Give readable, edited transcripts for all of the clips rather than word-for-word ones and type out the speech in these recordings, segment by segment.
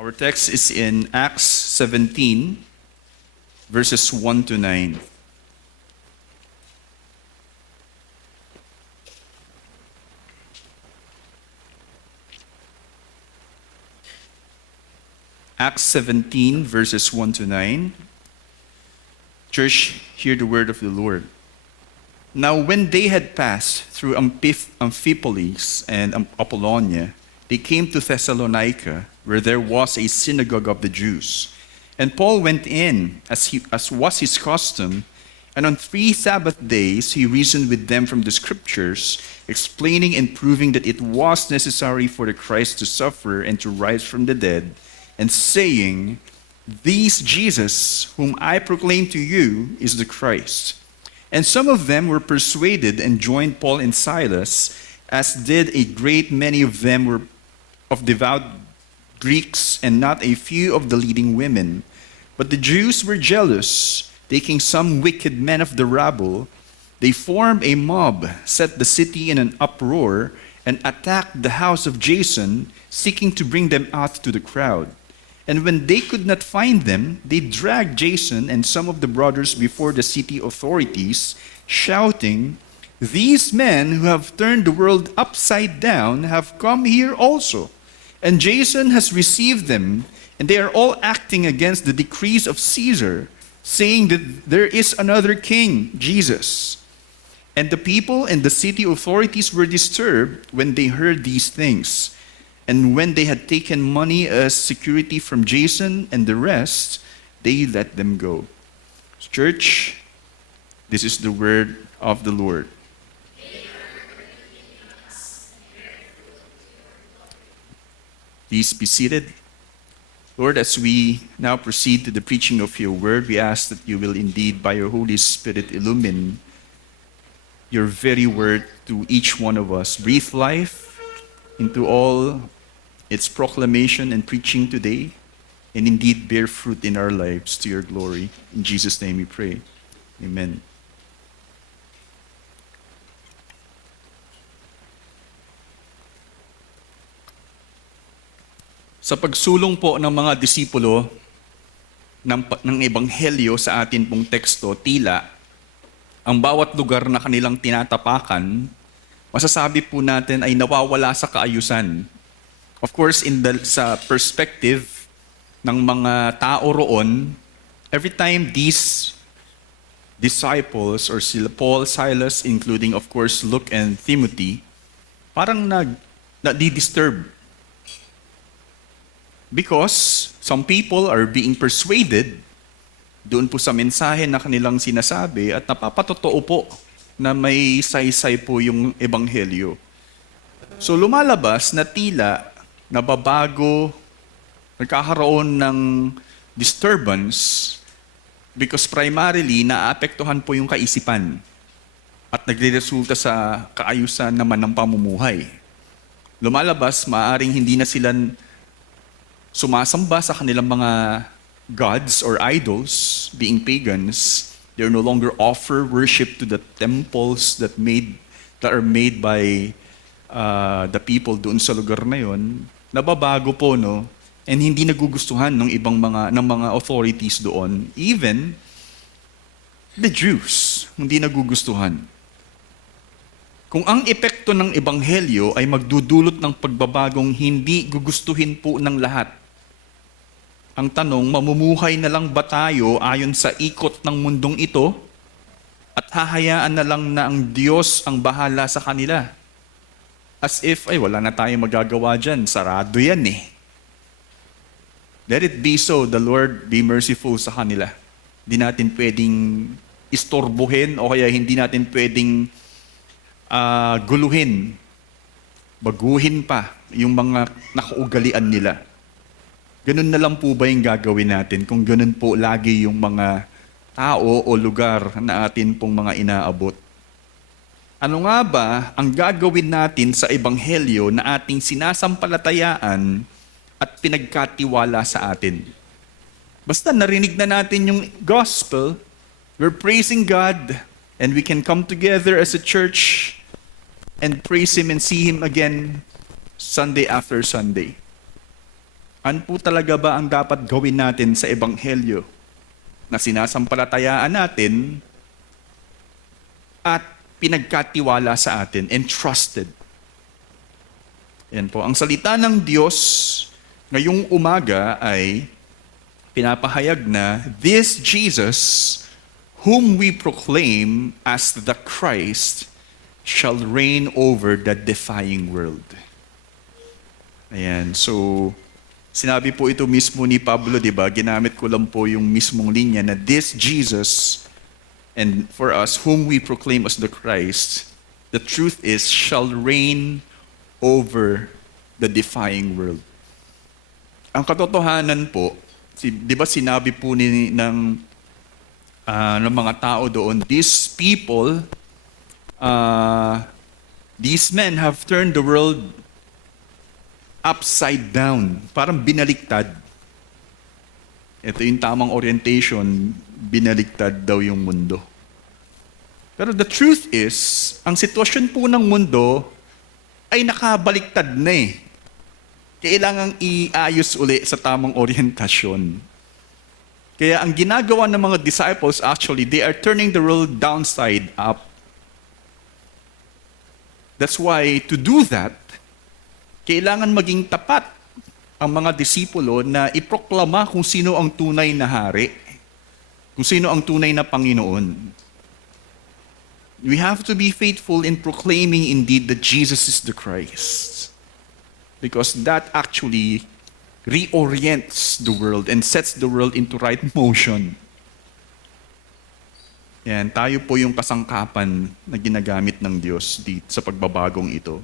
Our text is in Acts 17, verses 1 to 9. Acts 17, verses 1 to 9. Church, hear the word of the Lord. Now when they had passed through Amphipolis and Apollonia, they came to Thessalonica, where there was a synagogue of the Jews. And Paul went in, as was his custom, and on 3 Sabbath days he reasoned with them from the Scriptures, explaining and proving that it was necessary for the Christ to suffer and to rise from the dead, and saying, "This Jesus, whom I proclaim to you, is the Christ." And some of them were persuaded and joined Paul and Silas, as did a great many of them were of devout Greeks, and not a few of the leading women. But the Jews were jealous, taking some wicked men of the rabble. They formed a mob, set the city in an uproar, and attacked the house of Jason, seeking to bring them out to the crowd. And when they could not find them, they dragged Jason and some of the brothers before the city authorities, shouting, "These men who have turned the world upside down have come here also. And Jason has received them, and they are all acting against the decrees of Caesar, saying that there is another king, Jesus." And the people and the city authorities were disturbed when they heard these things. And when they had taken money as security from Jason and the rest, they let them go. Church, this is the word of the Lord. Please be seated. Lord, as we now proceed to the preaching of your word, we ask that you will indeed, by your Holy Spirit, illumine your very word to each one of us. Breathe life into all its proclamation and preaching today, and indeed bear fruit in our lives to your glory. In Jesus' name we pray. Amen. Sa pagsulong po ng mga disipulo ng Ebanghelyo sa atin pong teksto, tila ang bawat lugar na kanilang tinatapakan, masasabi po natin ay nawawala sa kaayusan. Of course, sa perspective ng mga tao roon, every time these disciples, or sila Paul, Silas, including of course Luke and Timothy, parang nadi-disturb. Because some people are being persuaded doon po sa mensahe na kanilang sinasabi, at napapatotoo po na may saysay po yung Ebanghelyo. So lumalabas na tila nababago, nagkakaroon ng disturbance because primarily naapektuhan po yung kaisipan at nagre-resulta sa kaayusan naman ng pamumuhay. Lumalabas, maaring hindi na sila sumasamba sa kanilang mga gods or idols, being pagans. They no longer offer worship to the temples that are made by the people doon sa lugar na yon. Nababago po, no? And hindi nagugustuhan ng mga authorities doon. Even the Jews, hindi nagugustuhan. Kung ang epekto ng Ebanghelyo ay magdudulot ng pagbabagong hindi gugustuhin po ng lahat, ang tanong, mamumuhay na lang ba tayo ayon sa ikot ng mundong ito at hahayaan na lang na ang Diyos ang bahala sa kanila? As if, wala na tayong magagawa dyan. Sarado yan eh. Let it be so. The Lord be merciful sa kanila. Hindi natin pwedeng istorbohin o kaya hindi natin pwedeng guluhin, baguhin pa yung mga nakaugalian nila. Ganun na lang po ba yung gagawin natin kung ganun po lagi yung mga tao o lugar na atin pong mga inaabot? Ano nga ba ang gagawin natin sa Ebanghelyo na ating sinasampalatayaan at pinagkatiwala sa atin? Basta narinig na natin yung gospel, we're praising God, and we can come together as a church and praise Him and see Him again Sunday after Sunday. Ano po talaga ba ang dapat gawin natin sa Ebanghelyo na sinasampalatayaan natin at pinagkatiwala sa atin, entrusted? Yan po. Ang salita ng Diyos ngayong umaga ay pinapahayag na this Jesus whom we proclaim as the Christ shall reign over the defying world. Ayan. So, sinabi po ito mismo ni Pablo, di ba? Ginamit ko lang po yung mismong linya na this Jesus, and for us, whom we proclaim as the Christ, the truth is, shall reign over the defying world. Ang katotohanan po, di ba sinabi po ng mga tao doon, these people, these men have turned the world upside down. Parang binaliktad. Ito yung tamang orientation, binaliktad daw yung mundo. Pero the truth is, ang sitwasyon po ng mundo ay nakabaliktad na eh. Kailangang iayos uli sa tamang orientasyon. Kaya ang ginagawa ng mga disciples, actually, they are turning the world downside up. That's why, to do that, kailangan maging tapat ang mga disipulo na iproklama kung sino ang tunay na hari, kung sino ang tunay na Panginoon. We have to be faithful in proclaiming indeed that Jesus is the Christ. Because that actually reorients the world and sets the world into right motion. Yan, tayo po yung kasangkapan na ginagamit ng Diyos dito sa pagbabagong ito.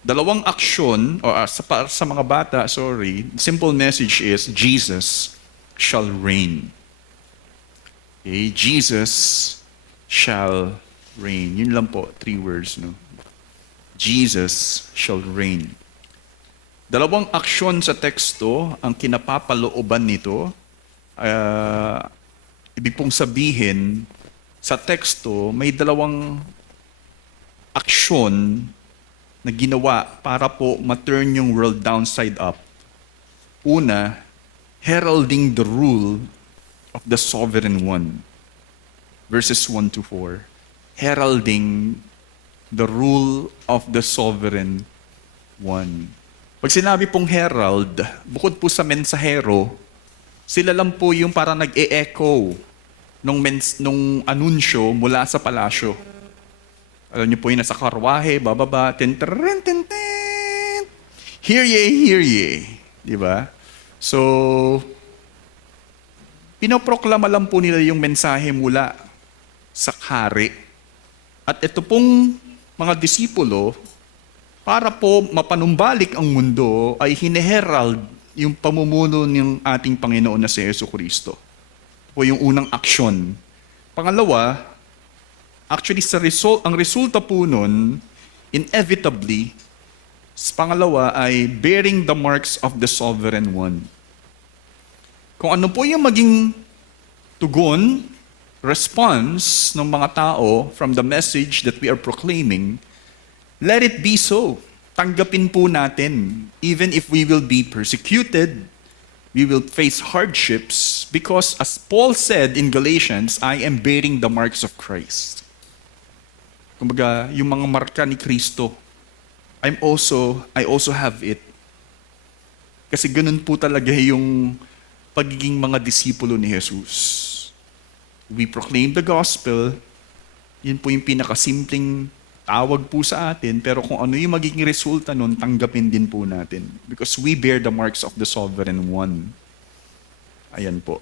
Dalawang aksyon, o sa mga bata, simple message is, Jesus shall reign. Okay, Jesus shall reign. Yun lang po, 3 words, no? Jesus shall reign. Dalawang aksyon sa teksto ang kinapapalooban nito. Ibig pong sabihin, sa teksto, may dalawang aksyon na ginawa para po ma-turn yung world downside up. Una, heralding the rule of the sovereign one. Verses 1 to 4. Heralding the rule of the sovereign one. Pag sinabi pong herald, bukod po sa mensahero, sila lang po yung parang nag-e-echo nung anunsyo mula sa palasyo. Alam niyo po yung nasa karwahe, bababa, ten-ten-ten, ten-ten. Hear ye. Di ba? So, pinoproklama lang po nila yung mensahe mula sa hari. At ito pong mga disipulo, para po mapanumbalik ang mundo, ay hineherald yung pamumuno ng ating Panginoon na si Jesucristo. Ito po yung unang aksyon. Pangalawa, actually, ang resulta po nun, inevitably, pangalawa ay bearing the marks of the sovereign one. Kung ano po yung maging tugon, response ng mga tao from the message that we are proclaiming, let it be so. Tanggapin po natin, even if we will be persecuted, we will face hardships, because as Paul said in Galatians, I am bearing the marks of Christ. Kumbaga, yung mga marka ni Kristo, I also have it. Kasi ganun po talaga yung pagiging mga disipulo ni Jesus. We proclaim the gospel, yun po yung pinakasimpleng tawag po sa atin, pero kung ano yung magiging resulta nun, tanggapin din po natin. Because we bear the marks of the sovereign one. Ayan po.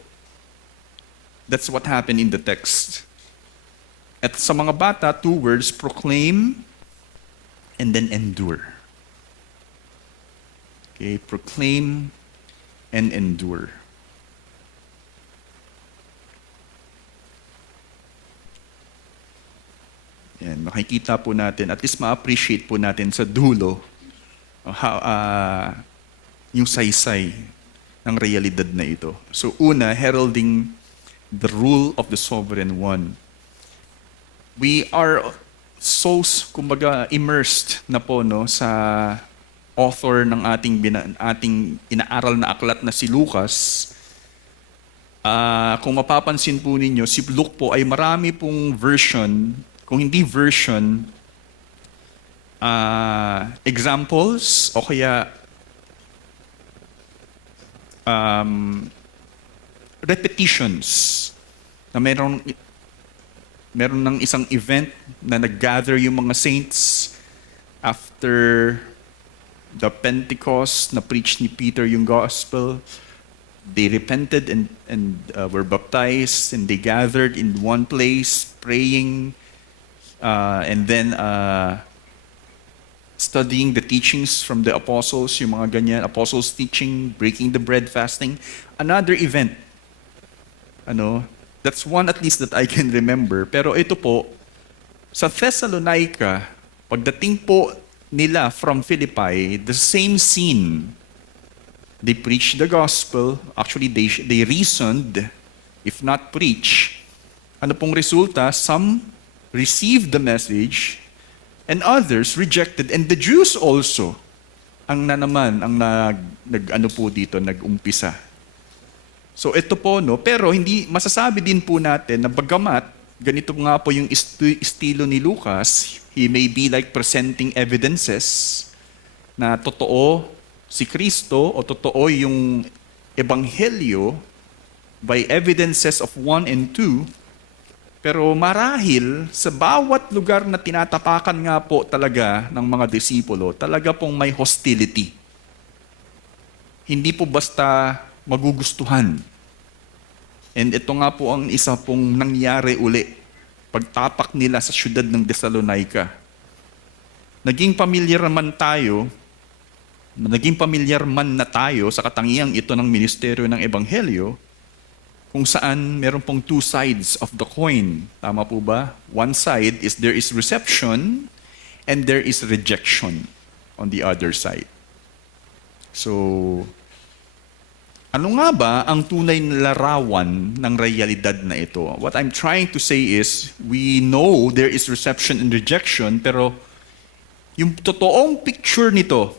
That's what happened in the text. At sa mga bata, 2 words, proclaim and then endure. Okay, proclaim and endure. Yan, makikita po natin, at least ma-appreciate po natin sa dulo yung saysay ng realidad na ito. So una, heralding the rule of the sovereign one. We are so, kumbaga, immersed na po no, sa author ng ating inaaral na aklat na si Lucas, kung mapapansin po ninyo, si Luke po ay marami pong version, kung hindi version, examples o kaya repetitions na meron ng isang event na nag-gather yung mga saints after the Pentecost na preach ni Peter yung gospel. They repented and were baptized, and they gathered in one place praying and then studying the teachings from the apostles, yung mga ganyan, apostles teaching, breaking the bread, fasting. Another event. That's one at least that I can remember. Pero ito po, sa Thessalonica, pagdating po nila from Philippi, the same scene. They preached the gospel. Actually, they reasoned, if not preach. Ano pong resulta? Some received the message, and others rejected. And the Jews also, ang nag-umpisa. So ito po, pero hindi masasabi din po natin na bagamat ganito nga po yung estilo ni Lucas, he may be like presenting evidences na totoo si Kristo o totoo yung ebanghelyo by evidences of 1 and 2, pero marahil sa bawat lugar na tinatapakan nga po talaga ng mga disipulo, talaga pong may hostility. Hindi po basta magugustuhan. And ito nga po ang isa pong nangyari uli pagtapak nila sa syudad ng Thessalonica. Naging pamilyar man na tayo sa katangiang ito ng ministeryo ng Ebanghelyo, kung saan meron pong two sides of the coin. Tama po ba? One side is there is reception and there is rejection on the other side. So, ano nga ba ang tunay na larawan ng realidad na ito? What I'm trying to say is, we know there is reception and rejection, pero yung totoong picture nito,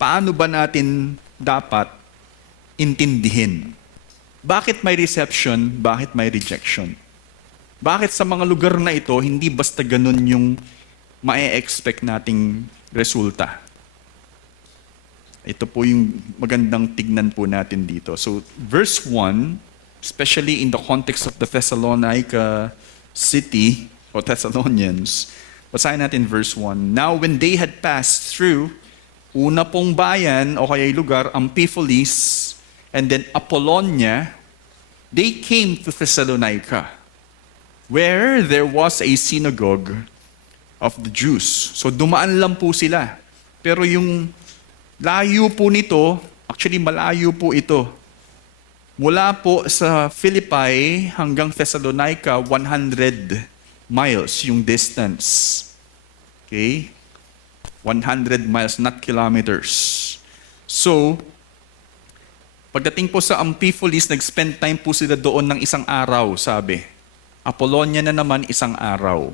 paano ba natin dapat intindihin? Bakit may reception? Bakit may rejection? Bakit sa mga lugar na ito, hindi basta ganun yung ma-expect nating resulta? Ito po yung magandang tignan po natin dito. So, verse 1, especially in the context of the Thessalonica city, o Thessalonians, basahin natin verse 1. Now, when they had passed through, una pong bayan o kaya lugar, Amphipolis, and then Apollonia, they came to Thessalonica, where there was a synagogue of the Jews. So dumaan lang po sila. Pero yung layo po nito, actually malayo po ito. Mula po sa Philippi hanggang Thessalonica, 100 miles yung distance. Okay? 100 miles, not kilometers. So, pagdating po sa Amphipolis, nag-spend time po sila doon ng isang araw, sabi. Apollonia na naman isang araw.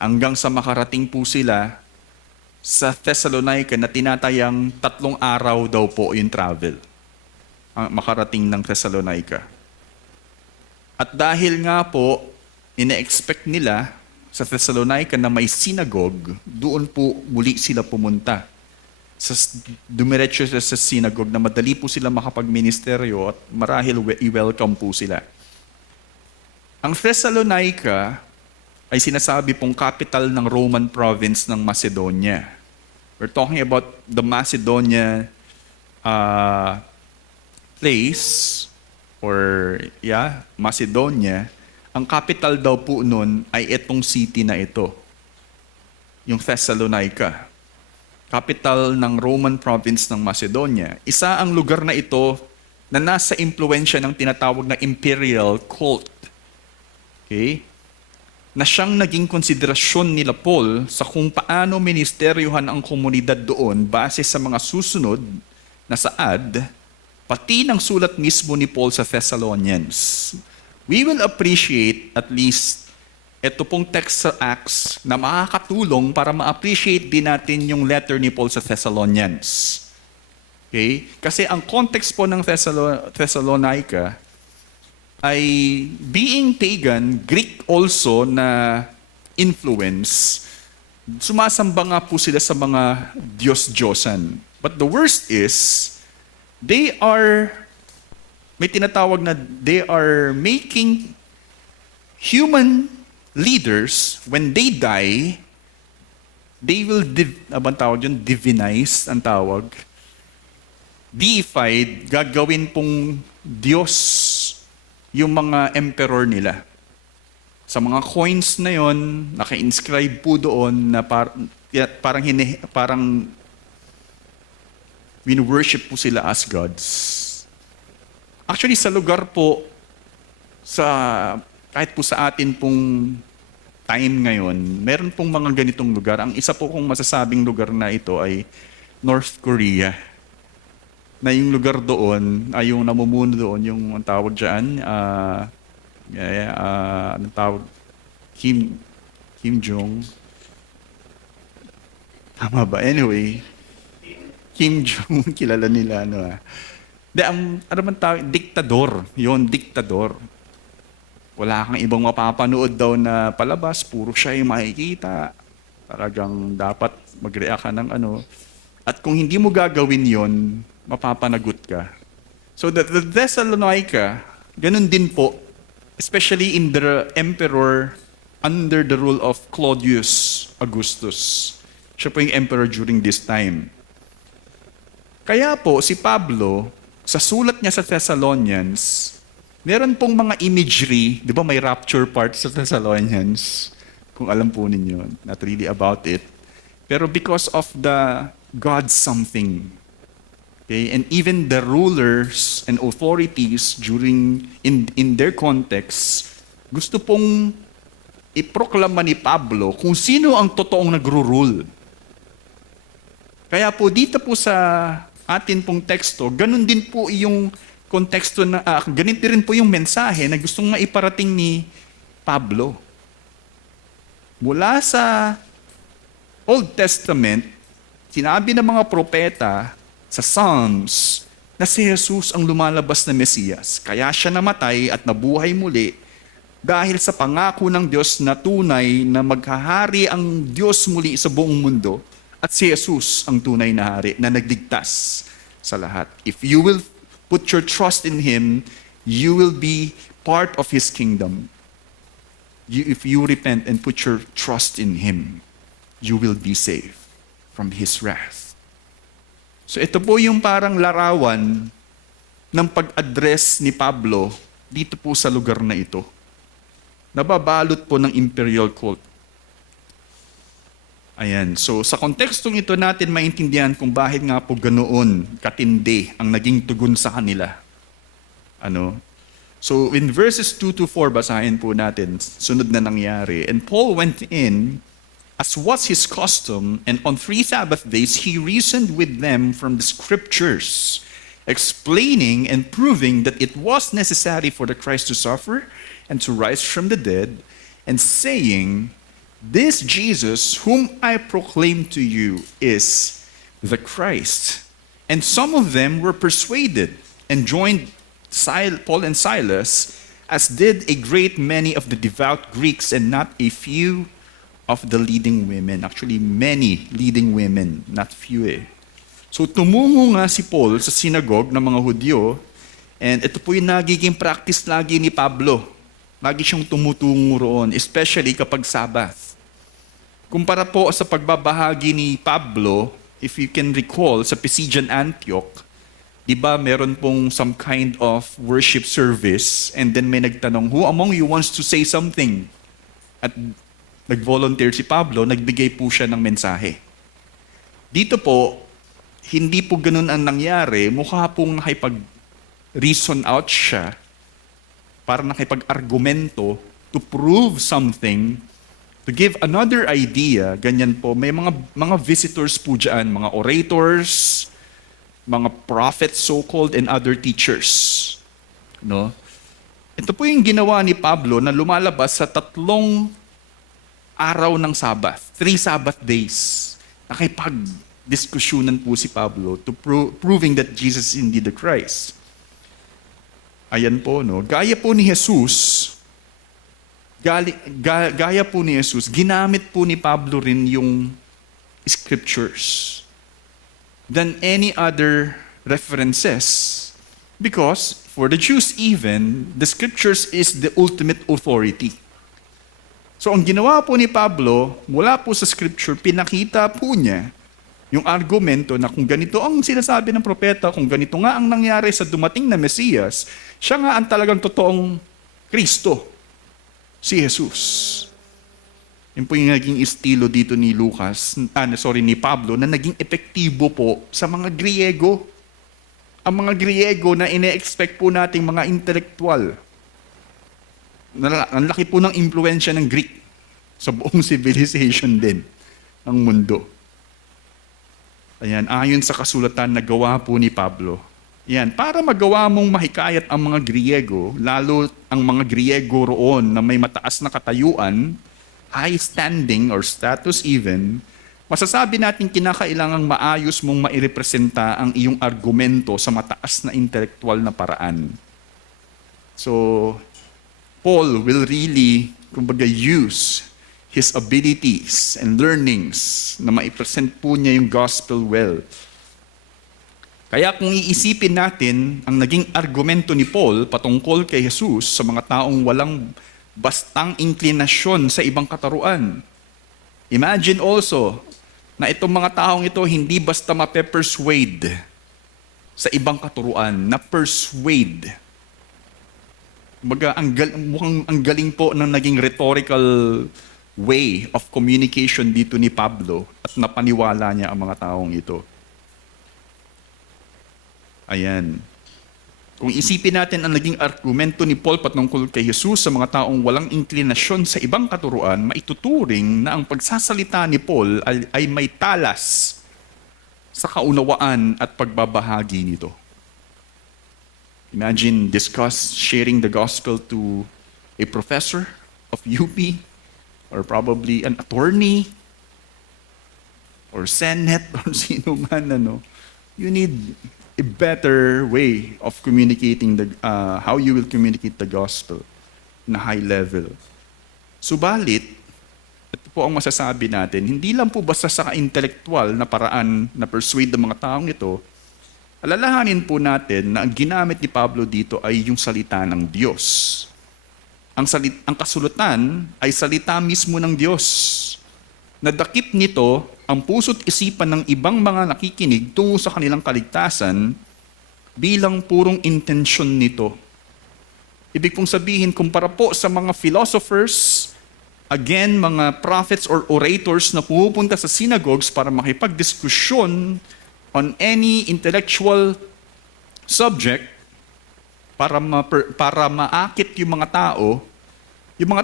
Hanggang sa makarating po sila sa Thessalonica na tinatayang 3 araw daw po yung travel. Makarating ng Thessalonica. At dahil nga po, ina-expect nila sa Thessalonica na may synagogue, doon po muli sila pumunta. Dumiretso sila sa synagogue na madali po sila makapag-ministeryo at marahil i-welcome po sila. Ang Thessalonica ay sinasabi pong capital ng Roman province ng Macedonia. We're talking about the Macedonia place, Macedonia. Ang capital daw po nun ay itong city na ito, yung Thessalonica. Capital ng Roman province ng Macedonia. Isa ang lugar na ito na nasa impluensya ng tinatawag na imperial cult. Okay? Na siyang naging konsiderasyon nila Paul sa kung paano ministeryohan ang komunidad doon base sa mga susunod na saad, pati ng sulat mismo ni Paul sa Thessalonians. We will appreciate at least ito pong text sa Acts na makakatulong para ma-appreciate din natin yung letter ni Paul sa Thessalonians. Okay? Kasi ang context po ng Thessalonica ay being pagan, Greek also na influence, sumasamba nga po sila sa mga Diyos-Diyosan. But the worst is, may tinatawag na they are making human leaders, when they die, they will, divinize ang tawag, deified, gagawin pong Diyos yung mga emperor nila. Sa mga coins na yon, naka-inscribe po doon na parang win-worship po sila as gods. Actually, sa lugar po, kahit po sa atin pong time ngayon, meron pong mga ganitong lugar. Ang isa po kong masasabing lugar na ito ay North Korea. Na yung lugar doon, ay yung namumuno doon, yung ang tawag dyan, anong tawag? Kim Jong. Tama ba? Anyway, Kim Jong, kilala nila, ano man tawag? Diktador. Yon, diktador. Wala kang ibang mapapanood daw na palabas, puro siya yung makikita. Talagang dapat mag-react ka ng ano. At kung hindi mo gagawin yon, mapapanagot ka. So the Thessalonica, ganun din po, especially in the emperor under the rule of Claudius Augustus. Siya po yung emperor during this time. Kaya po, si Pablo, sa sulat niya sa Thessalonians, meron pong mga imagery, di ba may rapture part sa Thessalonians? Kung alam po ninyo, not really about it. Pero because of the God something. Okay? And even the rulers and authorities in their context, gusto pong iproklama ni Pablo kung sino ang totoong nagro-rule. Kaya po dito po sa atin pong teksto, ganun din po yung konteksto na, ganito rin po yung mensahe na gustong maiparating ni Pablo. Mula sa Old Testament, sinabi ng mga propeta sa Psalms na si Jesus ang lumalabas na Mesiyas. Kaya siya namatay at nabuhay muli dahil sa pangako ng Diyos na tunay na maghahari ang Diyos muli sa buong mundo at si Jesus ang tunay na hari na nagligtas sa lahat. If you will put your trust in Him, you will be part of His kingdom. If you repent and put your trust in Him, you will be saved from His wrath. So ito po yung parang larawan ng pag-address ni Pablo dito po sa lugar na ito. Nababalot po ng imperial cult. Ayan. So sa kontekstong ito natin maintindihan kung bakit nga po ganoon katindi ang naging tugon sa kanila. So in verses 2 to 4, basahin po natin, sunod na nangyari. And Paul went in, as was his custom, and on 3 Sabbath days he reasoned with them from the scriptures, explaining and proving that it was necessary for the Christ to suffer and to rise from the dead, and saying, this Jesus whom I proclaim to you is the Christ. And some of them were persuaded and joined Paul and Silas, as did a great many of the devout Greeks and not a few of the leading women. Actually, many leading women, not few So tumungo nga si Paul sa synagogue ng mga Hudyo, and ito po yung nagiging practice lagi ni Pablo. Lagi siyang tumutungo roon, especially kapag Sabbath. Kumpara po sa pagbabahagi ni Pablo, if you can recall, sa Pisidian Antioch, di ba meron pong some kind of worship service, and then may nagtanong, who among you wants to say something? At nag-volunteer si Pablo, nagbigay po siya ng mensahe. Dito po, hindi po ganun ang nangyari, mukha pong nakipag-reason out siya, para nakipag-argumento to prove something, to give another idea, ganyan po. May mga visitors po dyan, mga orators, mga prophets so-called, and other teachers. No? Ito po yung ginawa ni Pablo na lumalabas sa tatlong araw ng Sabbath, 3 Sabbath days. Nakipag-diskusyonan po si Pablo to proving that Jesus is indeed the Christ. Ayan po, no? Gaya po ni Jesus, ginamit po ni Pablo rin yung scriptures than any other references. Because for the Jews even, the scriptures is the ultimate authority. So ang ginawa po ni Pablo, mula po sa scripture, pinakita po niya yung argumento na kung ganito ang sinasabi ng propeta, kung ganito nga ang nangyari sa dumating na Mesiyas, siya nga ang talagang totoong Kristo, si Jesus. Yun po yung naging estilo dito ni ni Pablo, na naging epektibo po sa mga Griego. Ang mga Griego na ine-expect po nating mga intelektual. Ang laki po ng impluensya ng Greek sa buong civilization din ng mundo. Ayan, ayon sa kasulatan na gawa po ni Pablo. Yan, para magawa mong mahikayat ang mga Griego, lalo ang mga Griego roon na may mataas na katayuan, high standing or status even, masasabi natin kinakailangang maayos mong mairepresenta ang iyong argumento sa mataas na intelektual na paraan. So, Paul will really, use his abilities and learnings na maipresent po niya yung gospel well. Kaya kung iisipin natin ang naging argumento ni Paul patungkol kay Jesus sa mga taong walang bastang inklinasyon sa ibang kataruan. Imagine also na itong mga taong ito hindi basta mape-persuade sa ibang katuruan, na persuade. Mukhang ang galing po ng naging rhetorical way of communication dito ni Pablo at napaniwala niya ang mga taong ito. Ayan. Kung isipin natin ang naging argumento ni Paul patungkol kay Jesus sa mga taong walang inklinasyon sa ibang katuruan, maituturing na ang pagsasalita ni Paul ay may talas sa kaunawaan at pagbabahagi nito. Imagine sharing the gospel to a professor of UP or probably an attorney or Senate or sino man. You need a better way of communicating how you will communicate the gospel na high level. Subalit, ito po ang masasabi natin, hindi lang po basta sa intellectual na paraan na persuade ng mga taong ito, alalahanin po natin na ang ginamit ni Pablo dito ay yung salita ng Diyos. Ang kasulatan ay salita mismo ng Diyos. Nadakip nito ang puso't isipan ng ibang mga nakikinig tungo sa kanilang kaligtasan bilang purong intensyon nito. Ibig pong sabihin, kumpara po sa mga philosophers, again, mga prophets or orators na pumupunta sa synagogues para makipagdiskusyon on any intellectual subject para maakit yung mga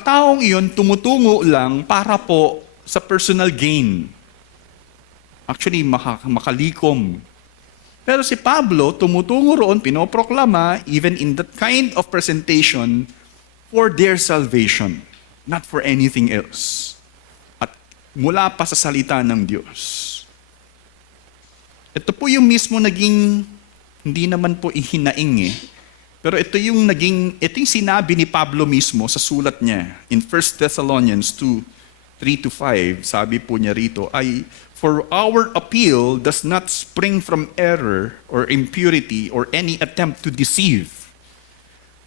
taong iyon tumutungo lang para po sa personal gain. Actually, makalikom. Pero si Pablo, tumutungo roon, pinoproklama, even in that kind of presentation, for their salvation, not for anything else. At mula pa sa salita ng Diyos. Ito po yung mismo naging, hindi naman po ihinaing pero ito yung sinabi ni Pablo mismo sa sulat niya in 1 Thessalonians 2:3-5, sabi po niya rito, for our appeal does not spring from error or impurity or any attempt to deceive.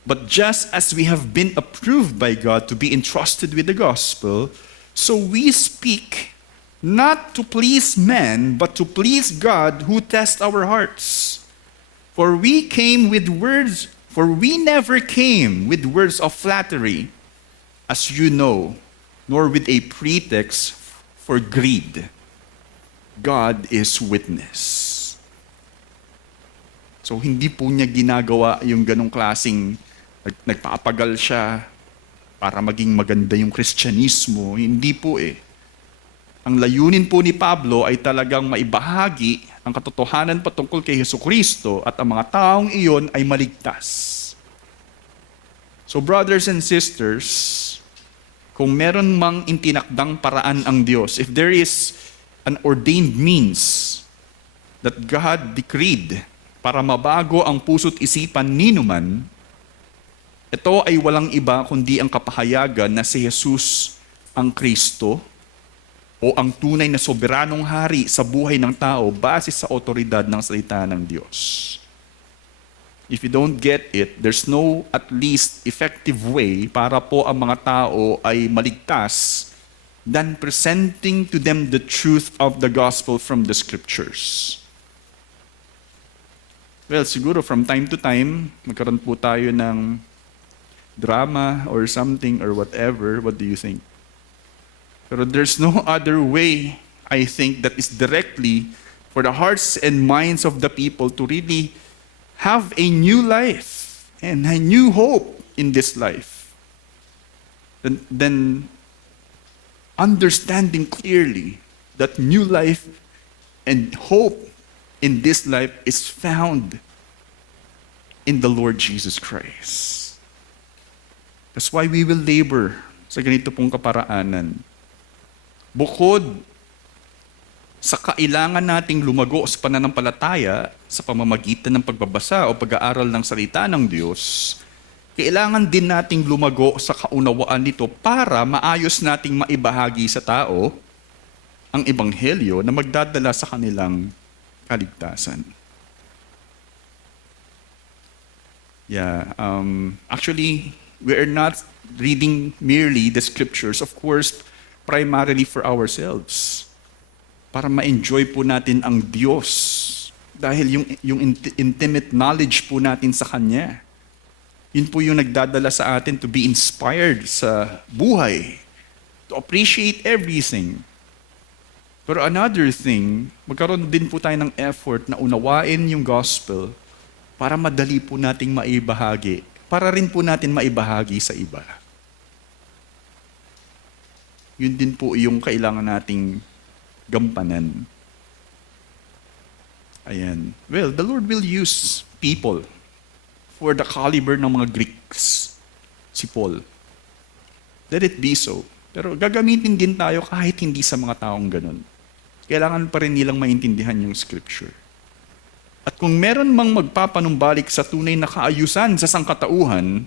But just as we have been approved by God to be entrusted with the gospel, so we speak not to please men, but to please God who tests our hearts. For we never came with words of flattery, as you know, nor with a pretext for greed. God is witness. So hindi po niya ginagawa yung ganong klaseng nagpapagal siya para maging maganda yung Kristyanismo. Hindi po Ang layunin po ni Pablo ay talagang maibahagi ang katotohanan patungkol kay Jesucristo at ang mga taong iyon ay maligtas. So brothers and sisters, kung meron mang intinakdang paraan ang Diyos, if there is an ordained means that God decreed para mabago ang puso't isipan ninuman, ito ay walang iba kundi ang kapahayagan na si Jesus ang Kristo o ang tunay na soberanong hari sa buhay ng tao base sa otoridad ng salita ng Diyos. If you don't get it, there's no at least effective way para po ang mga tao ay maligtas than presenting to them the truth of the gospel from the scriptures. Well, siguro from time to time, magkaroon po tayo ng drama or something or whatever. What do you think? Pero there's no other way, I think, that is directly for the hearts and minds of the people to really have a new life and a new hope in this life. Then understanding clearly that new life and hope in this life is found in the Lord Jesus Christ. That's why we will labor sa ganito pong kaparaanan. Bukod sa kailangan nating lumago sa pananampalataya sa pamamagitan ng pagbabasa o pag-aaral ng salita ng Diyos, kailangan din nating lumago sa kaunawaan nito para maayos nating maibahagi sa tao ang ebanghelyo na magdadala sa kanilang kaligtasan. Actually, we are not reading merely the scriptures, of course, primarily for ourselves. Para ma-enjoy po natin ang Diyos. Dahil yung intimate knowledge po natin sa Kanya, yun po yung nagdadala sa atin to be inspired sa buhay, to appreciate everything. Pero another thing, magkaroon din po tayo ng effort na unawain yung gospel para madali po nating maibahagi, para rin po natin maibahagi sa iba. Yun din po yung kailangan nating gampanan. Ayan. Well, the Lord will use people for the caliber ng mga Greeks. Si Paul. Let it be so. Pero gagamitin din tayo kahit hindi sa mga taong ganun. Kailangan pa rin nilang maintindihan yung scripture. At kung meron mang magpapanumbalik sa tunay na kaayusan sa sangkatauhan,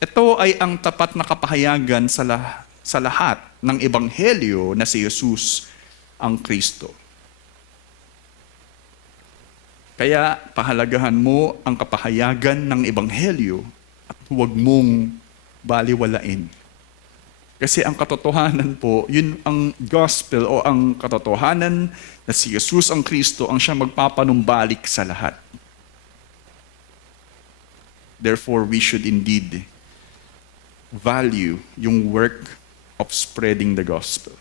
ito ay ang tapat na kapahayagan sa lahat ng ebanghelyo na si Jesus ang Kristo. Kaya pahalagahan mo ang kapahayagan ng ebanghelyo at huwag mong baliwalain. Kasi ang katotohanan po, yun ang gospel o ang katotohanan na si Jesus ang Kristo ang siya magpapanumbalik sa lahat. Therefore, we should indeed value yung work of spreading the gospel.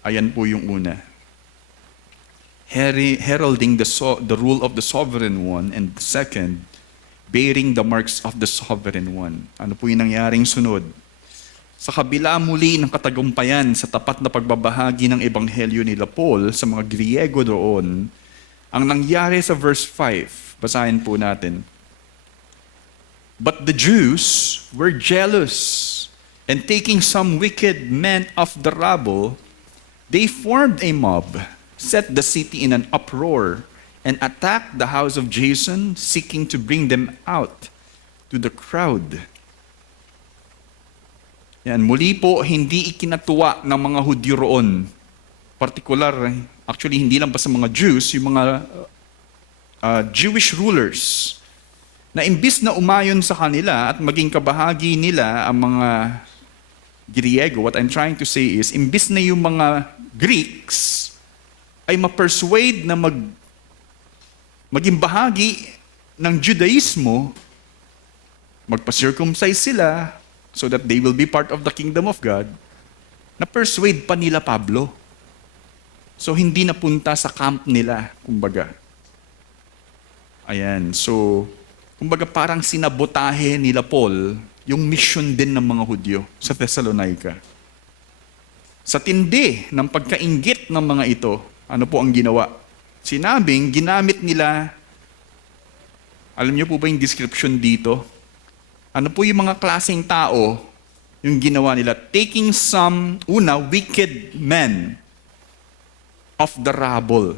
Ayan po yung una. Heralding the rule of the sovereign one, and second, bearing the marks of the sovereign one. Ano po yung nangyaring sunod? Sa kabila muli ng katagumpayan sa tapat na pagbabahagi ng ebanghelyo nila Paul sa mga Griego doon, ang nangyari sa verse 5, basahin po natin. But the Jews were jealous, and taking some wicked men of the rabble, they formed a mob, set the city in an uproar, and attacked the house of Jason, seeking to bring them out to the crowd. Yan, muli po, hindi ikinatuwa ng mga Hudyo roon. Particular, actually hindi lang pa sa mga Jews, yung mga Jewish rulers, na imbis na umayon sa kanila at maging kabahagi nila ang mga Griego, what I'm trying to say is, imbis na yung mga Greeks ay ma-persuade na maging bahagi ng Judaismo, magpa-circumcise sila so that they will be part of the kingdom of God, na-persuade pa nila Pablo. So hindi napunta sa camp nila, kumbaga. Ayan, so kumbaga parang sinabotahe nila Paul yung mission din ng mga Hudyo sa Thessalonica. Sa tindi ng pagkainggit ng mga ito, ano po ang ginawa? Sinabing, ginamit nila, alam niyo po ba yung description dito? Ano po yung mga klaseng tao yung ginawa nila. Taking some, wicked men of the rabble.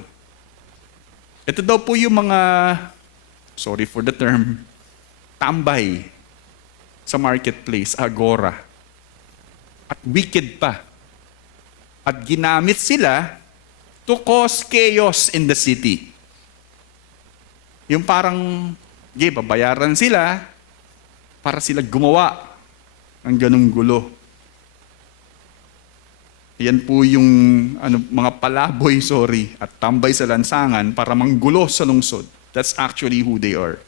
Ito daw po yung mga, sorry for the term, tambay sa marketplace, agora. At wicked pa. At ginamit sila to cause chaos in the city. Yung parang, babayaran sila para sila gumawa ng ganung gulo. Yan po yung mga palaboy, at tambay sa lansangan para manggulo sa lungsod. That's actually who they are.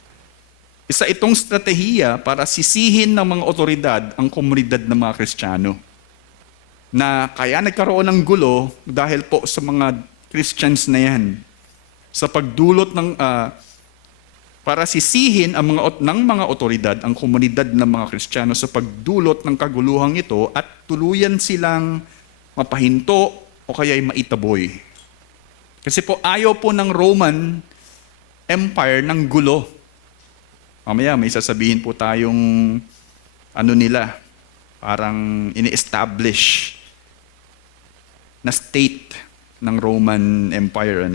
Isa itong strategiya para sisihin ng mga otoridad ang komunidad ng mga Kristiyano. Na kaya nagkaroon ng gulo dahil po sa mga Christians na yan. Sa pagdulot ng, para sisihin ang mga otoridad, ang komunidad ng mga Kristiyano sa pagdulot ng kaguluhang ito at tuluyan silang mapahinto o kaya'y maitaboy. Kasi po ayaw po ng Roman Empire ng gulo. Mamaya may sasabihin po tayong nila, parang ini-establish na state ng Roman Empire.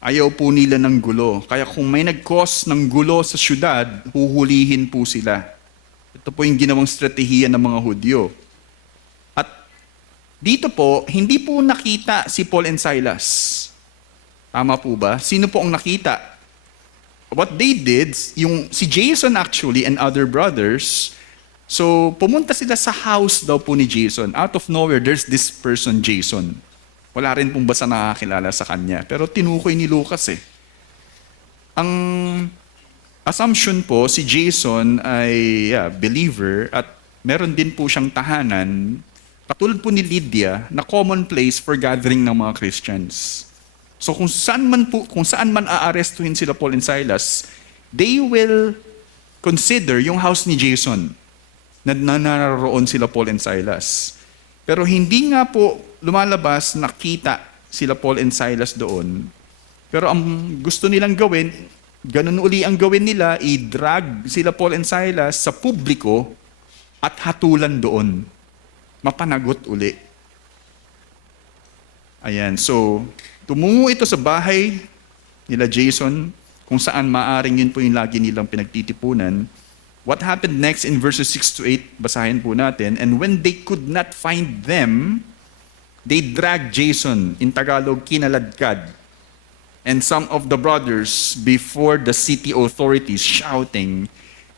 Ayaw po nila ng gulo. Kaya kung may nag-cause ng gulo sa syudad, huhulihin po sila. Ito po yung ginawang strategiya ng mga Hudyo. At dito po, hindi po nakita si Paul and Silas. Tama po ba? Sino po ang nakita? What they did, si Jason actually and other brothers, so pumunta sila sa house daw po ni Jason. Out of nowhere, there's this person, Jason. Wala rin pong basta nakakilala sa kanya. Pero tinukoy ni Lucas eh. Ang assumption po, si Jason ay believer at meron din po siyang tahanan, katulad po ni Lydia, na common place for gathering ng mga Christians. So kung saan man aarestuhin sila Paul and Silas, they will consider yung house ni Jason na naroon sila Paul and Silas. Pero hindi nga po lumalabas nakita sila Paul and Silas doon. Pero ang gusto nilang gawin, ganun uli ang gawin nila, i-drag sila Paul and Silas sa publiko at hatulan doon. Mapanagot uli. Ayan, so tumungo ito sa bahay nila Jason, kung saan maaring yun po yung lagi nilang pinagtitipunan. What happened next in verses 6 to 8, basahin po natin. And when they could not find them, they dragged Jason, in Tagalog, kinaladkad, and some of the brothers before the city authorities, shouting,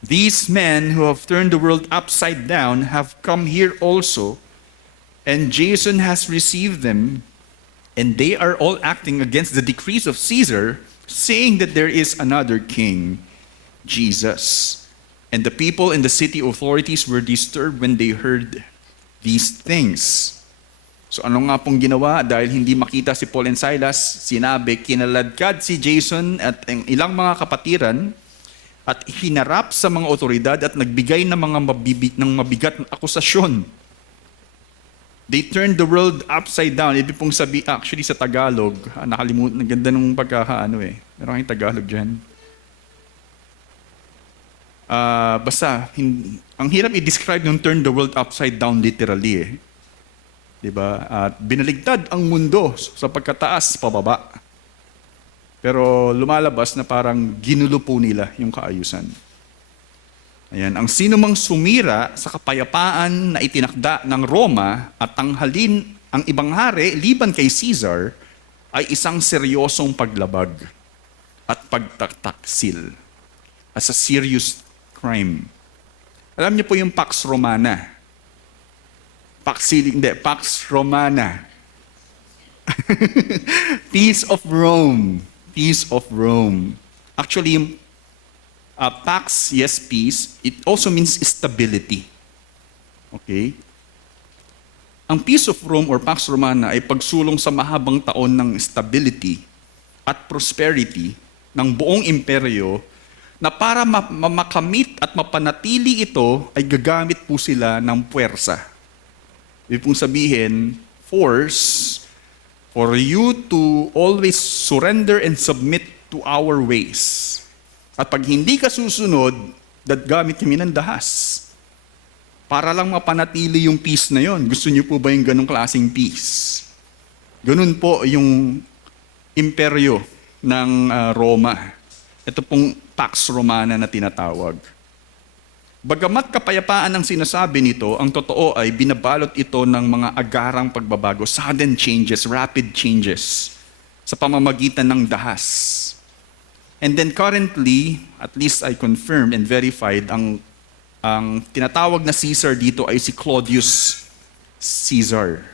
"These men who have turned the world upside down have come here also, and Jason has received them, and they are all acting against the decrees of Caesar, saying that there is another king, Jesus." And the people in the city authorities were disturbed when they heard these things. So ano nga pong ginawa? Dahil hindi makita si Paul and Silas, sinabi, kinaladkad si Jason at ang ilang mga kapatiran at hinarap sa mga otoridad at nagbigay ng mga mabigat na akusasyon. They turned the world upside down. Ibig pong sabi, actually sa Tagalog, nakalimutan, ang ganda ng pagkakaano eh. Meron kayong Tagalog dyan. Ang hirap i-describe yung turn the world upside down literally eh. Diba? At binaligtad ang mundo sa pagkataas, pababa. Pero lumalabas na parang ginulo po nila yung kaayusan. Ayan, ang sino mang sumira sa kapayapaan na itinakda ng Roma at tanghalin ang ibang hari liban kay Caesar ay isang seryosong paglabag at pagtataksil as a serious crime. Alam niyo po yung Pax Romana. Pax Romana. Peace of Rome. Peace of Rome. Actually, yung Pax, yes, peace. It also means stability. Okay? Ang Peace of Rome or Pax Romana ay pagsulong sa mahabang taon ng stability at prosperity ng buong imperyo na para makamit at mapanatili ito ay gagamit po sila ng puwersa. Ibig pong sabihin, force for you to always surrender and submit to our ways. At pag hindi ka susunod, gamit kami ng dahas. para lang mapanatili yung peace na yon. Gusto niyo po ba yung ganong klaseng peace? Ganun po yung imperyo ng Roma. Ito pong Pax Romana na tinatawag. Bagamat kapayapaan ang sinasabi nito, ang totoo ay binabalot ito ng mga agarang pagbabago, sudden changes, rapid changes sa pamamagitan ng dahas. And then currently, at least I confirmed and verified, ang tinatawag na Caesar dito ay si Claudius Caesar.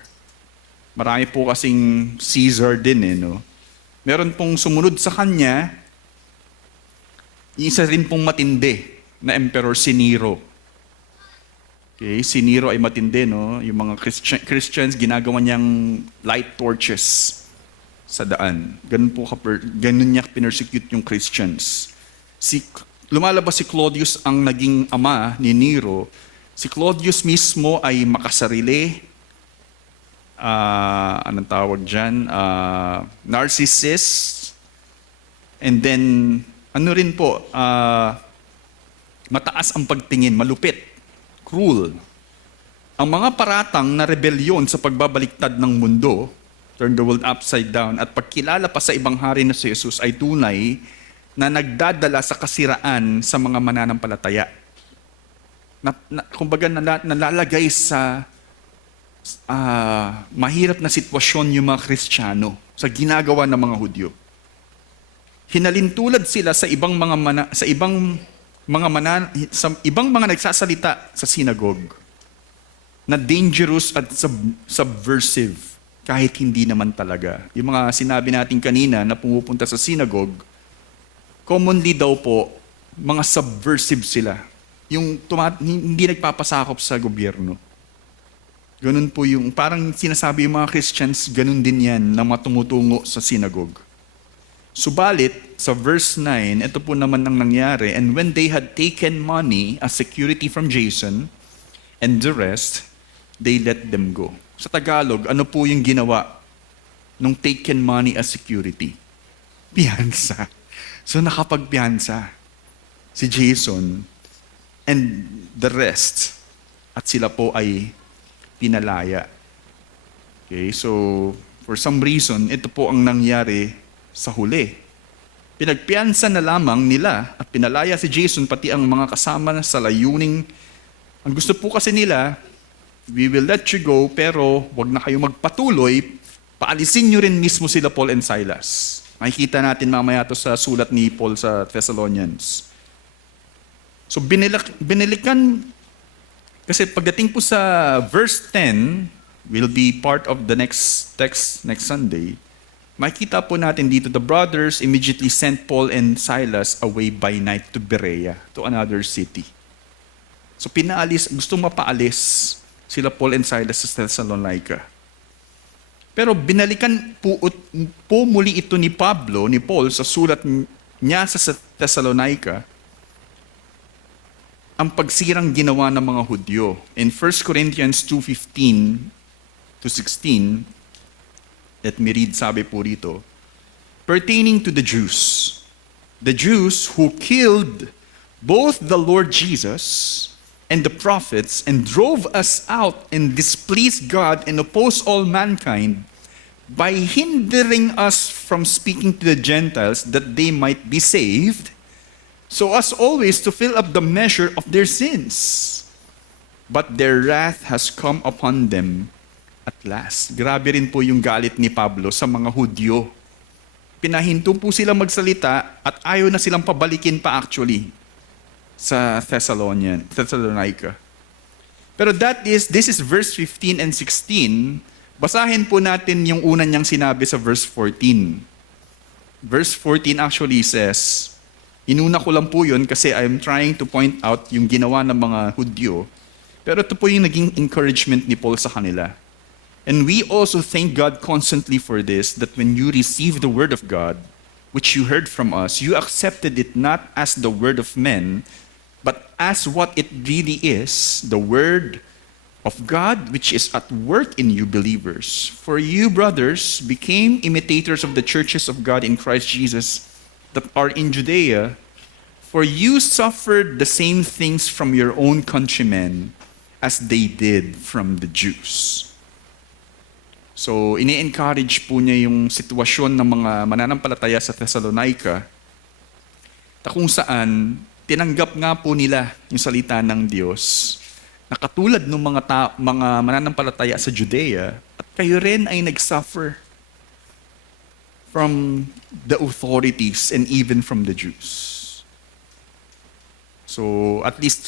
Marami po kasing Caesar din no? Meron pong sumunod sa kanya, isa rin pong matindi na emperor, si Nero. Okay, si Nero ay matindi, no? Yung mga Christians, ginagawa niyang light torches sa daan. Ganun niya pinersecute yung Christians. Lumalabas si Claudius ang naging ama ni Nero. Si Claudius mismo ay makasarili, anong tawag dyan? Narcissist. And then, ano rin po, mataas ang pagtingin, malupit, cruel. Ang mga paratang na rebelyon sa pagbabaliktad ng mundo, turn the world upside down, at pagkilala pa sa ibang hari na si Jesus ay tunay na nagdadala sa kasiraan sa mga mananampalataya. Kumbaga nalalagay sa mahirap na sitwasyon yung mga Kristiyano sa ginagawa ng mga Hudyo. Hinalintulad sila sa ibang mga nagsasalita sa synagogue na dangerous at subversive kahit hindi naman talaga. Yung mga sinabi natin kanina na pumupunta sa synagogue, commonly daw po, mga subversive sila. Yung hindi nagpapasakop sa gobyerno. Ganun po yung, parang sinasabi yung mga Christians, ganun din yan na matumutungo sa synagogue. Subalit, sa verse 9, ito po naman ang nangyari, and when they had taken money as security from Jason and the rest, they let them go. Sa Tagalog, ano po yung ginawa nung taken money as security? Piyansa. So nakapagpiyansa si Jason and the rest, at sila po ay pinalaya. Okay, so for some reason, ito po ang nangyari sa huli. Pinagpiyansa na lamang nila at pinalaya si Jason pati ang mga kasama sa layuning. Ang gusto po kasi nila, we will let you go pero wag na kayo magpatuloy, paalisin nyo rin mismo sila Paul and Silas. Makikita natin mamaya to sa sulat ni Paul sa Thessalonians. So binilikan, kasi pagdating po sa verse 10, will be part of the next text next Sunday. Makikita po natin dito, the brothers immediately sent Paul and Silas away by night to Berea, to another city. So gusto mapaalis sila Paul and Silas sa Thessalonica. Pero binalikan po muli ito ni Paul sa sulat niya sa Thessalonica, ang pagsirang ginawa ng mga Hudyo. In 1 Corinthians 2:15 to 16, let me read, sabi po rito, pertaining to the Jews who killed both the Lord Jesus and the prophets and drove us out and displeased God and opposed all mankind by hindering us from speaking to the Gentiles that they might be saved, so as always to fill up the measure of their sins. But their wrath has come upon them at last. Grabe rin po yung galit ni Pablo sa mga Hudyo. Pinahinto po sila magsalita at ayaw na silang pabalikin pa actually sa Thessalonica. Pero this is verse 15 and 16. Basahin po natin yung una niyang sinabi sa verse 14. Verse 14 actually says, inuna ko lang po yun kasi I'm trying to point out yung ginawa ng mga Hudyo. Pero ito po yung naging encouragement ni Paul sa kanila. And we also thank God constantly for this, that when you received the word of God, which you heard from us, you accepted it not as the word of men, but as what it really is, the word of God, which is at work in you believers. For you, brothers, became imitators of the churches of God in Christ Jesus that are in Judea, for you suffered the same things from your own countrymen, as they did from the Jews. So, ini-encourage po niya yung sitwasyon ng mga mananampalataya sa Thessalonica na kung saan tinanggap nga po nila yung salita ng Diyos na katulad ng mga mananampalataya sa Judea, at kayo rin ay nagsuffer from the authorities and even from the Jews. So, at least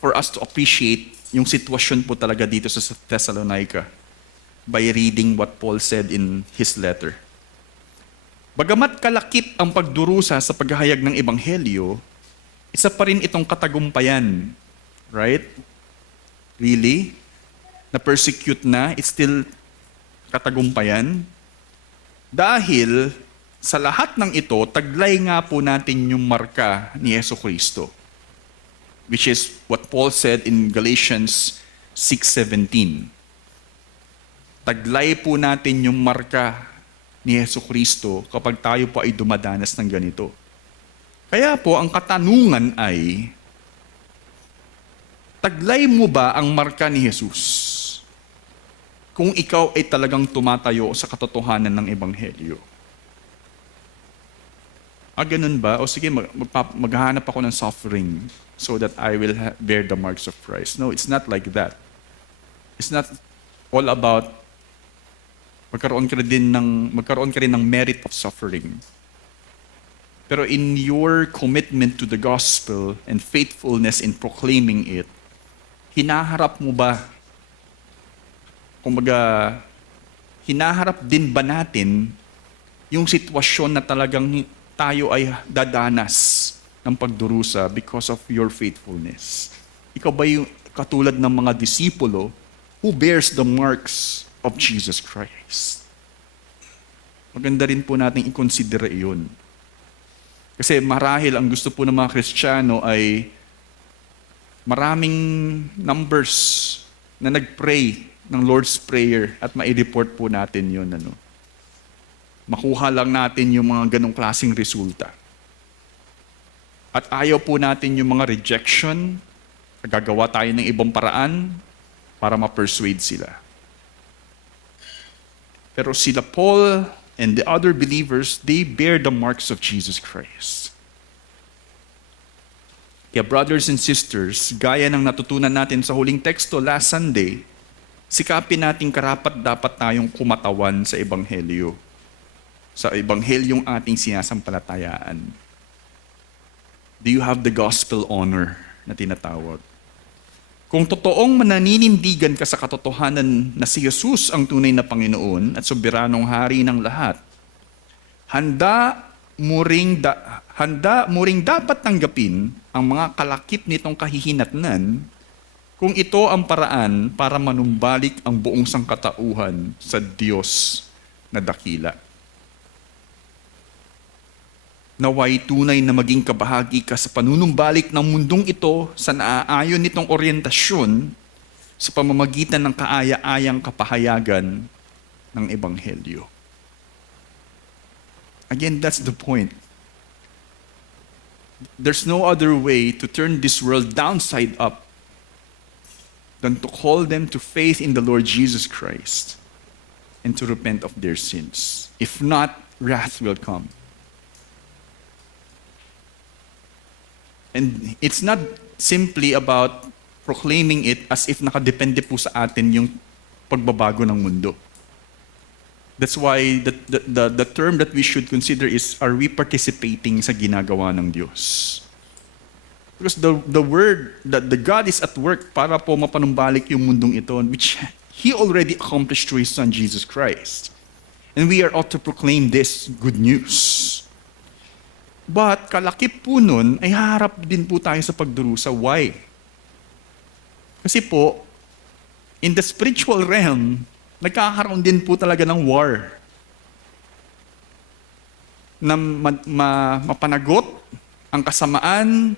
for us to appreciate yung sitwasyon po talaga dito sa Thessalonica by reading what Paul said in his letter. Bagamat kalakip ang pagdurusa sa paghahayag ng Ebanghelyo, isa pa rin itong katagumpayan. Right? Really? Na-persecute na, it's still katagumpayan. Dahil sa lahat ng ito, taglay nga po natin yung marka ni Yesu Cristo. Which is what Paul said in Galatians 6:17. Taglay po natin yung marka ni Yesu Cristo kapag tayo po ay dumadanas ng ganito. Kaya po, ang katanungan ay, taglay mo ba ang marka ni Jesus kung ikaw ay talagang tumatayo sa katotohanan ng Ebanghelyo? Ganun ba? O sige, maghahanap ako ng suffering so that I will bear the marks of Christ. No, it's not like that. It's not all about magkaroon ka rin ng merit of suffering. Pero in your commitment to the gospel and faithfulness in proclaiming it, hinaharap mo ba, hinaharap din ba natin yung sitwasyon na talagang tayo ay dadanas ng pagdurusa because of your faithfulness? Ikaw ba yung katulad ng mga disipulo who bears the marks of Jesus Christ? Maganda rin po natin i-consider iyon. Kasi marahil ang gusto po ng mga Kristiyano ay maraming numbers na nag-pray ng Lord's Prayer at mai-report po natin yun. Makuha lang natin yung mga ganong klaseng resulta. At ayaw po natin yung mga rejection, gagawa tayo ng ibang paraan para ma-persuade sila. Pero sila Paul and the other believers, they bear the marks of Jesus Christ. Kaya brothers and sisters, gaya ng natutunan natin sa huling teksto last Sunday, sikapin natin karapat dapat tayong kumatawan sa Ebanghelyo. Sa Ebanghelyong ating sinasampalatayaan. Do you have the gospel honor na tinatawag? Kung totoong mananinindigan ka sa katotohanan na si Jesus ang tunay na Panginoon at soberanong hari ng lahat, handa mo ring dapat tanggapin ang mga kalakip nitong kahihinatnan kung ito ang paraan para manumbalik ang buong sangkatauhan sa Diyos na dakila. Naway tunay na maging kabahagi ka sa panunumbalik ng mundong ito sa naaayon nitong oryentasyon sa pamamagitan ng kaaya-ayang kapahayagan ng Ebanghelyo. Again, that's the point. There's no other way to turn this world downside up than to call them to faith in the Lord Jesus Christ and to repent of their sins. If not, wrath will come. And it's not simply about proclaiming it as if nakadepende po sa atin yung pagbabago ng mundo. That's why the term that we should consider is, are we participating sa ginagawa ng Diyos? Because the word, that the God is at work para po mapanumbalik yung mundong ito, which He already accomplished through His Son, Jesus Christ. And we are ought to proclaim this good news. But kalakip po nun ay harap din po tayo sa pagdurusa. Why? Kasi po, in the spiritual realm, nagkakaroon din po talaga ng war. Na mapanagot ang kasamaan,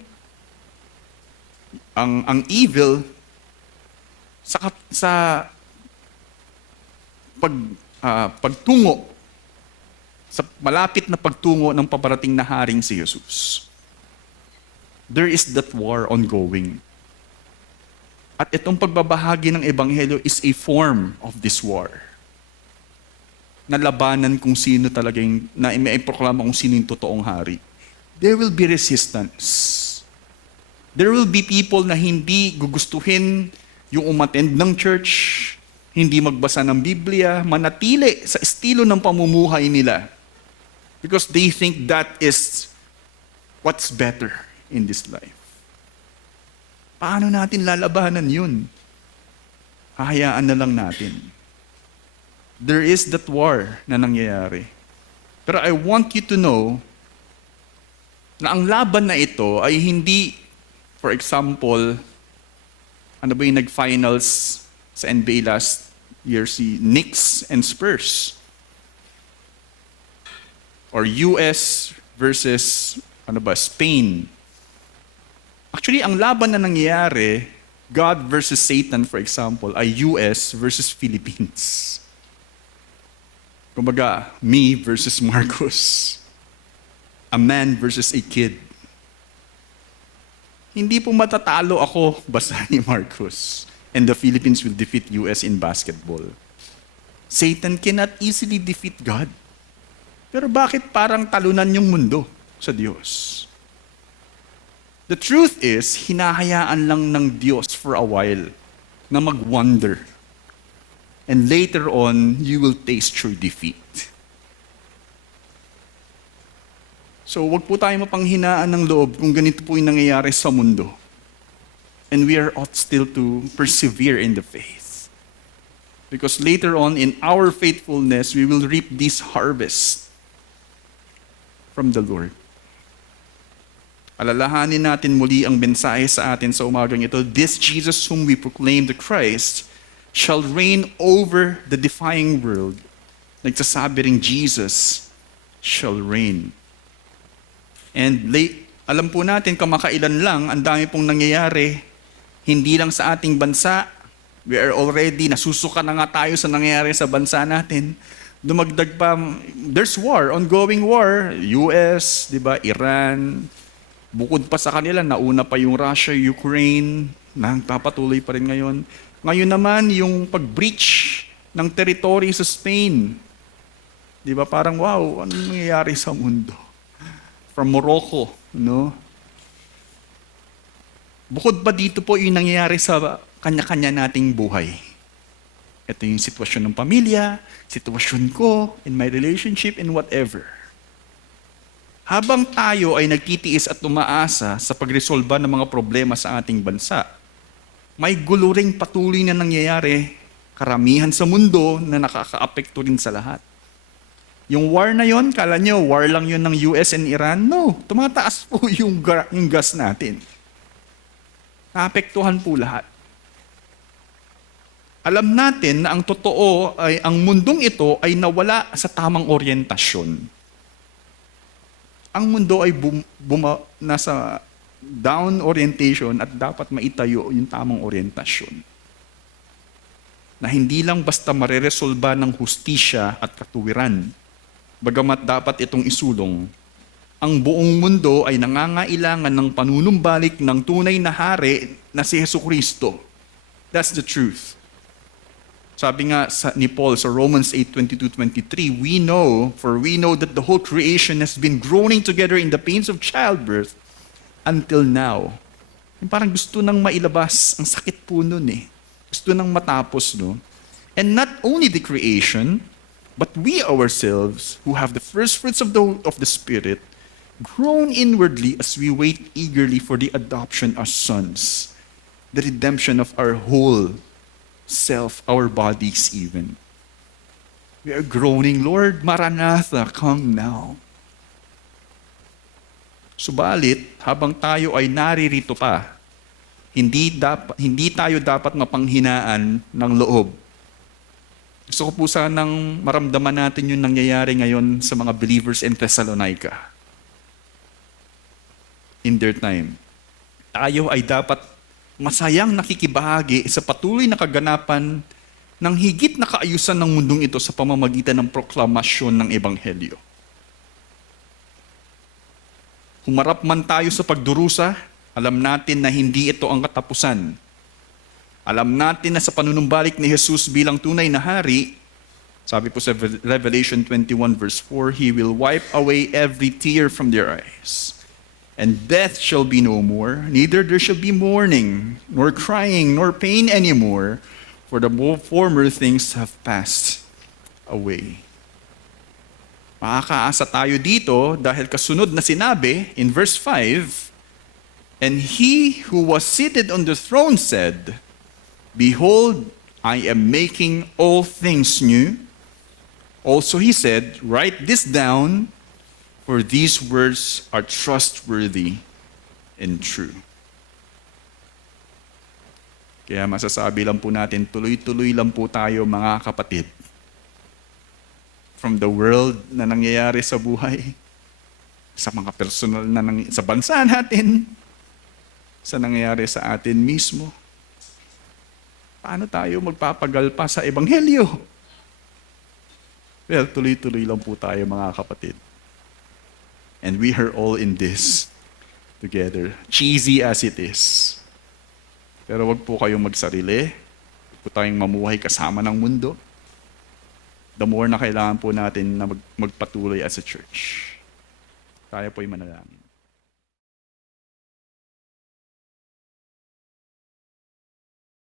ang evil sa pagtungo, sa malapit na pagtungo ng paparating na haring si Jesus. There is that war ongoing. At itong pagbabahagi ng Ebanghelyo is a form of this war. Nalabanan kung sino talaga yung, na maiproklama kung sino yung totoong hari. There will be resistance. There will be people na hindi gugustuhin yung umattend ng church, hindi magbasa ng Biblia, manatili sa estilo ng pamumuhay nila. Because they think that is what's better in this life. Paano natin lalabanan yun? Hahayaan na lang natin. There is that war na nangyayari. Pero I want you to know na ang laban na ito ay hindi, for example, ano ba yung nag-finals sa NBA last year, si Knicks and Spurs? Or US versus Spain. Actually, ang laban na nangyayari, God versus Satan, for example, ay US versus Philippines. Kumbaga, me versus Marcos. A man versus a kid. Hindi po matatalo ako basta ni Marcos. And the Philippines will defeat US in basketball. Satan cannot easily defeat God. Pero bakit parang talunan yung mundo sa Diyos? The truth is, hinahayaan lang ng Diyos for a while na mag-wonder. And later on, you will taste true defeat. So, wag po tayo mapanghinaan ng loob kung ganito po yung nangyayari sa mundo. And we are ought still to persevere in the faith. Because later on, in our faithfulness, we will reap this harvest from the Lord. Alalahanin natin muli ang mensahe sa atin sa umagang ito. This Jesus whom we proclaim the Christ shall reign over the defying world. Nagsasabi ring Jesus shall reign. And alam po natin, kamakailan lang, ang dami pong nangyayari. Hindi lang sa ating bansa. We are already, nasusuka na nga tayo sa nangyayari sa bansa natin. Dumagdag pa, there's war, ongoing war. US, di ba, Iran. Bukod pa sa kanila, nauna pa yung Russia, Ukraine, nagpapatuloy pa rin ngayon. Ngayon naman, yung pag-breach ng territory sa Spain. Di ba? Parang, wow, ano nangyayari sa mundo? From Morocco, no? Bukod pa dito po yung nangyayari sa kanya-kanya nating buhay. Ito yung sitwasyon ng pamilya, sitwasyon ko, in my relationship, and whatever. Habang tayo ay nagtitiis at umaasa sa pagresolba ng mga problema sa ating bansa, may gulo ring patuloy na nangyayari, karamihan sa mundo na nakakaapekto rin sa lahat. Yung war na yon, kala nyo, war lang yun ng US and Iran? No, tumataas po yung gas natin. Naapektuhan po lahat. Alam natin na ang totoo ay ang mundong ito ay nawala sa tamang oryentasyon. Ang mundo ay nasa down orientation at dapat maitayo yung tamang orientasyon. Na hindi lang basta mareresolba ng hustisya at katuwiran, bagamat dapat itong isulong, ang buong mundo ay nangangailangan ng panunumbalik ng tunay na hari na si Jesucristo. That's the truth. Sabi nga ni Paul sa Romans 8:22-23, we know that the whole creation has been groaning together in the pains of childbirth until now. Yung parang gusto nang mailabas, ang sakit po nun eh. Gusto nang matapos, no? And not only the creation, but we ourselves, who have the first fruits of the Spirit, groan inwardly as we wait eagerly for the adoption as sons, the redemption of our whole self, our bodies even. We are groaning, Lord, Maranatha, come now. Subalit, habang tayo ay naririto pa, hindi tayo dapat mapanghinaan ng loob. Gusto ko po sanang maramdaman natin yung nangyayari ngayon sa mga believers in Thessalonica. In their time. Tayo ay dapat masayang nakikibahagi sa patuloy na kaganapan ng higit na kaayusan ng mundong ito sa pamamagitan ng proklamasyon ng Ebanghelyo. Humarap man tayo sa pagdurusa, alam natin na hindi ito ang katapusan. Alam natin na sa panunumbalik ni Jesus bilang tunay na hari, sabi po sa Revelation 21 verse 4, He will wipe away every tear from their eyes. And death shall be no more, neither there shall be mourning, nor crying, nor pain anymore, for the former things have passed away. Makakaasa tayo dito dahil kasunod na sinabi in verse 5, And he who was seated on the throne said, Behold, I am making all things new. Also he said, Write this down, for these words are trustworthy and true. Kaya masasabi lang po natin, tuloy-tuloy lang po tayo mga kapatid. From the world na nangyayari sa buhay, sa mga personal na sa bansa natin, sa nangyayari sa atin mismo. Paano tayo magpapagalpa sa Ebanghelyo? Well, tuloy-tuloy lang po tayo mga kapatid. And we are all in this together, cheesy as it is. Pero wag po kayong magsarili. Wag po tayong mamuhay kasama ng mundo. The more na kailangan po natin na magpatuloy as a church. Tayo po'y manalangin.